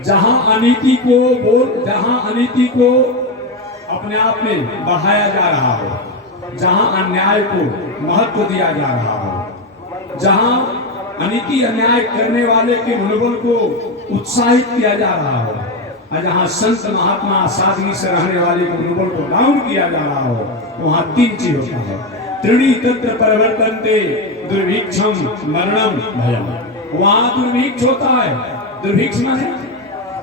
जहां अनीति को अपने आप में बढ़ाया जा रहा हो, जहां अन्याय को महत्व दिया जा रहा हो, जहां अनीति अन्याय करने वाले के मनोबल को उत्साहित किया जा रहा हो, और जहां संत महात्मा सादगी से रहने वाले के मनोबल को डाउन किया जा रहा हो, वहां तीन चीज होता है। त्रिणी तत्र परिवर्तनते दुर्भिक्षम मरणम भयम। वहां दुर्भिक्ष होता है। दुर्भिक्ष माने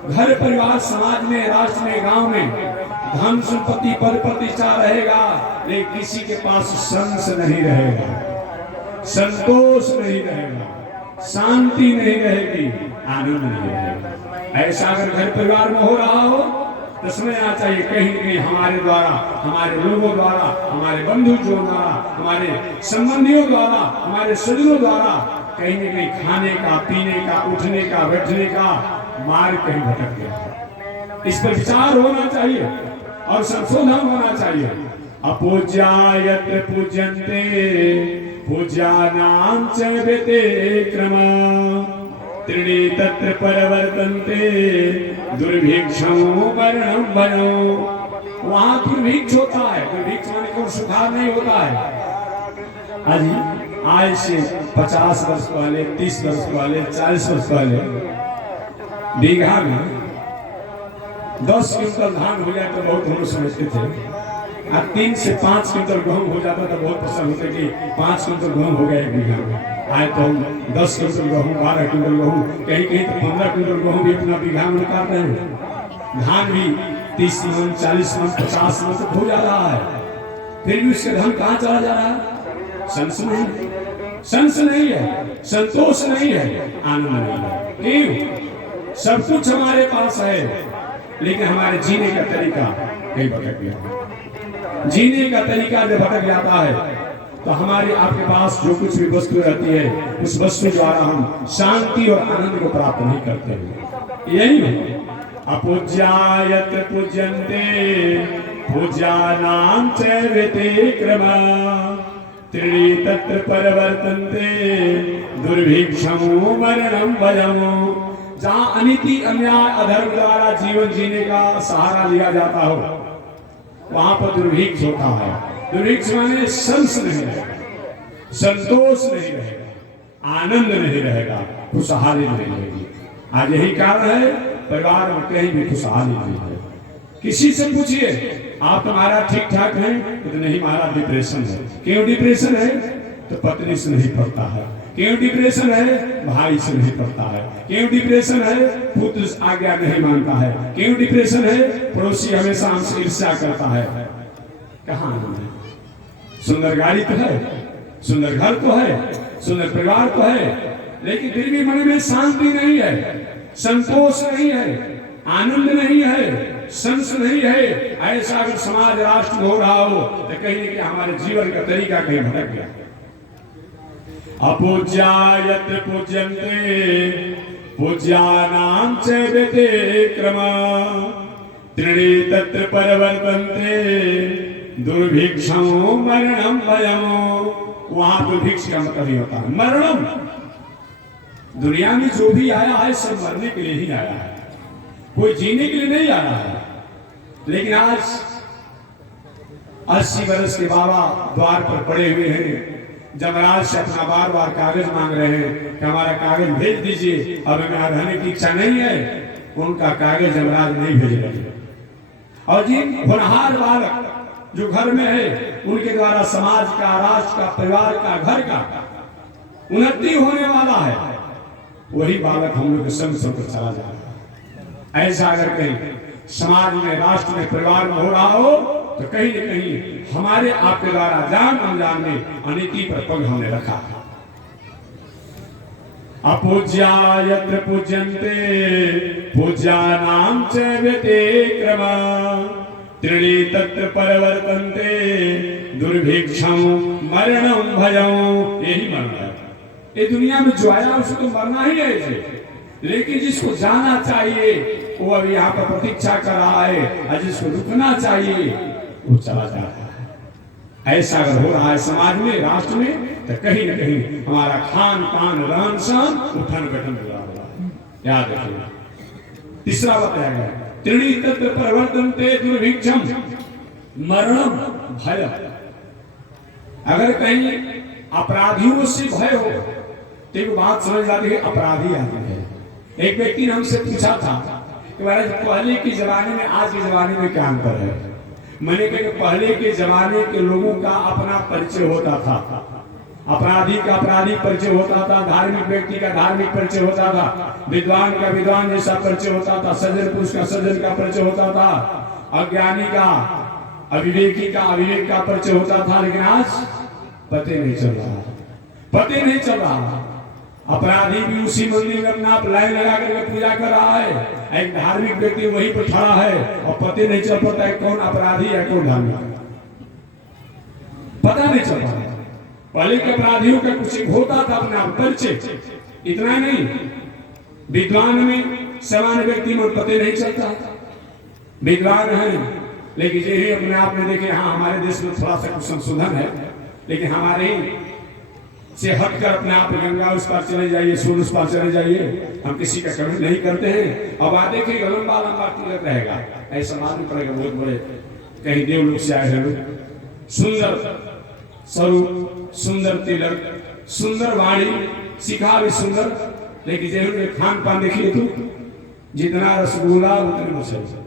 घर परिवार समाज में राष्ट्र में गांव में धन संपत्ति पद प्रतिष्ठा रहेगा, लेकिन किसी के पास संस नहीं रहेगा, संतोष नहीं रहेगा, शांति नहीं रहेगी, आनंद नहीं रहेगा। ऐसा अगर घर परिवार में हो रहा हो तो समझना चाहिए कहीं न कहीं हमारे द्वारा, हमारे लोगों द्वारा, हमारे बंधुजनों द्वारा, हमारे संबंधियों द्वारा, हमारे स्वजनों द्वारा कहीं न कहीं खाने का, पीने का, उठने का, बैठने का मार्ग कहीं भटक गया। इस पर विचार होना चाहिए और संशोधन होना चाहिए। अपूज्यायत्र पूज्यन्ते पूज्यानां च व्यतिक्रमः त्रीणि तत्र परिवर्तन्ते दुर्भिक्षं वर्णं भयो। वहां दुर्भिक्ष होता है। दुर्भिक्ष माने कोई सुधार नहीं होता है। आज से 50 वर्ष पहले, 30 वर्ष पहले, 40 वर्ष पहले बीघा में 10 क्विंटल धान हो जाए तो बहुत हम समझते थे। और 3 से 5 क्विंटल गेहूं हो जाता तो बहुत पसंद होते कि 5 क्विंटल गेहूं हो गया एक बीघा में। आए तो 10 क्विंटल गेहूं, 12 क्विंटल गेहूं, कहीं कहीं तो 15 क्विंटल गेहूं भी अपना बीघा में निकाल रहे हैं। धान भी 30 मन, 40 मन, 50 मन तक हो जा रहा है। फिर भी उसका धन कहाँ चला जा रहा है? संस नहीं है, संतोष नहीं है, आनंद नहीं है। क्यों? सब कुछ हमारे पास है, लेकिन हमारे जीने का तरीका कहीं भटक गया। जीने का तरीका जब भटक जाता है तो हमारे आपके पास जो कुछ भी वस्तु रहती है, उस वस्तु द्वारा हम शांति और आनंद को प्राप्त नहीं करते हैं। यही है अपूज्यायत्र पूज्यन्ते पूज्यानां च व्यतिक्रमः त्रीणि तत्र परिवर्तन्ते दुर्भिक्षं मरणं भयम्। जहां अनीति अन्याय अधर्म द्वारा जीवन जीने का सहारा लिया जाता हो, वहां पर दुर्भिक्ष होता है। दुर्भिक्ष माने संस नहीं रहेगा, संतोष नहीं रहेगा, आनंद नहीं रहेगा, खुशहाली नहीं रहेगी। आज यही कारण है परिवार में कहीं भी खुशहाली नहीं है। किसी से पूछिए आप तुम्हारा ठीक ठाक है तो नहीं, हमारा डिप्रेशन है। क्यों डिप्रेशन है? तो पत्नी से नहीं पड़ता है। क्यों डिप्रेशन है? भाई से नहीं पड़ता है। क्यों डिप्रेशन है? पुत्र आज्ञा नहीं मानता है। क्यों डिप्रेशन है? पड़ोसी हमेशा हमसे ईर्ष्या करता है। कहाँ है? सुंदर गाड़ी तो है, सुंदर घर तो है, सुंदर परिवार तो है, लेकिन फिर भी मन में शांति नहीं है, संतोष नहीं है, आनंद नहीं है, संस नहीं है। ऐसा अगर समाज राष्ट्र हो रहा हो तो कहीं न कहीं हमारे जीवन का तरीका कहीं भटक गया। अपूज्यायत्र पूज्यन्ते पूज्यानां च व्यतिक्रमः त्रीणि तत्र परिवर्तन्ते दुर्भिक्षं मरणं भयम्। वहां दुर्भिक्ष का मतलब ही होता है मरणम। दुनिया में जो भी आया है सब मरने के लिए ही आया है, कोई जीने के लिए नहीं आ रहा है। लेकिन आज 80 वर्ष के बाबा द्वार पर पड़े हुए हैं, जमराज से अपना बार बार कागज मांग रहे हैं कि हमारा कागज भेज दीजिए, अब हमें रहने की इच्छा नहीं है। उनका कागज जमराज नहीं भेज रहे। और जिन होनहार बालक जो घर में है, उनके द्वारा समाज का, राष्ट्र का, परिवार का, घर का उन्नति होने वाला है, वही बालक हम लोग के संग संग चला जा रहा है। ऐसा अगर कहीं समाज में, राष्ट्र में, परिवार में हो रहा हो तो कहीं न कहीं हमारे आपके द्वारा जान अनजान में अनीति पर पग हमने रखा। अपूज्यायत्र पूज्यन्ते पूज्यानां च व्यतिक्रमः त्रीणि तत्र परिवर्तन्ते दुर्भिक्षं मरणं भयम्। यही मरना है। ये दुनिया में जो आया उसको तो मरना ही है, लेकिन जिसको जाना चाहिए वो अभी यहाँ पर प्रतीक्षा कर रहा है, और जिसको रुकना चाहिए वो चला जा रहा है। ऐसा अगर हो रहा है समाज में, राष्ट्र में, तो कहीं न कहीं हमारा खान पान, रहन सहन, उठन बैठन हो रहा है। याद रखिए। तीसरा बताया गया त्रिणी तत्र प्रवर्तन्ते दुर्भिक्षम मरणम भय। अगर कहीं अपराधियों से भय हो तो एक बात समझ आती है, अपराधी आते हैं। एक व्यक्ति ने हमसे पूछा था कि महाराज पहले के जमाने में आज के जमाने में क्या अंतर है। मैंने कहा कि पहले के जमाने के लोगों का अपना परिचय होता था, अपराधी का अपराधी परिचय होता था, धार्मिक व्यक्ति का धार्मिक परिचय होता था, विद्वान का विद्वान जैसा परिचय होता था, सज्जन पुरुष का सज्जन का परिचय होता था, अज्ञानी का अविवेकी का अविवेक का परिचय होता था। लेकिन आज पते नहीं चल रहा, पते नहीं चल रहा। अपराधी भी उसी मंदिर में अपना लाइन लगा करके पूजा कर रहा है, एक धार्मिक व्यक्ति वहीं पर खड़ा है और पते नहीं चल पाता है कौन अपराधी है कौन धार्मिक, पता नहीं चल पाता। पहले के अपराधियों का कुछ होता था अपना परिचय, इतना नहीं। विद्वान में सामान्य व्यक्ति में पते नहीं चलता, विद्वान है लेकिन ये अपने आप में देखे हाँ हमारे देश में थोड़ा सा कुछ संशोधन है, लेकिन हमारे से हटकर अपने आप गंगा उस पार चले जाइए, सूर्य उस पार चले जाइए, हम किसी का कमेंट नहीं करते हैं। अब आ देखिएगा लंबा लंबा तिलक रहेगा, ऐसा मालूम पड़ेगा बहुत बड़े कहीं देवलोक से आए हैं लोग, सुंदर स्वरूप, सुंदर तिलक, सुंदर वाणी, शिखा भी सुंदर, लेकिन जो खान पान देखिए तो जितना रसगुल्ला उतनी मछली।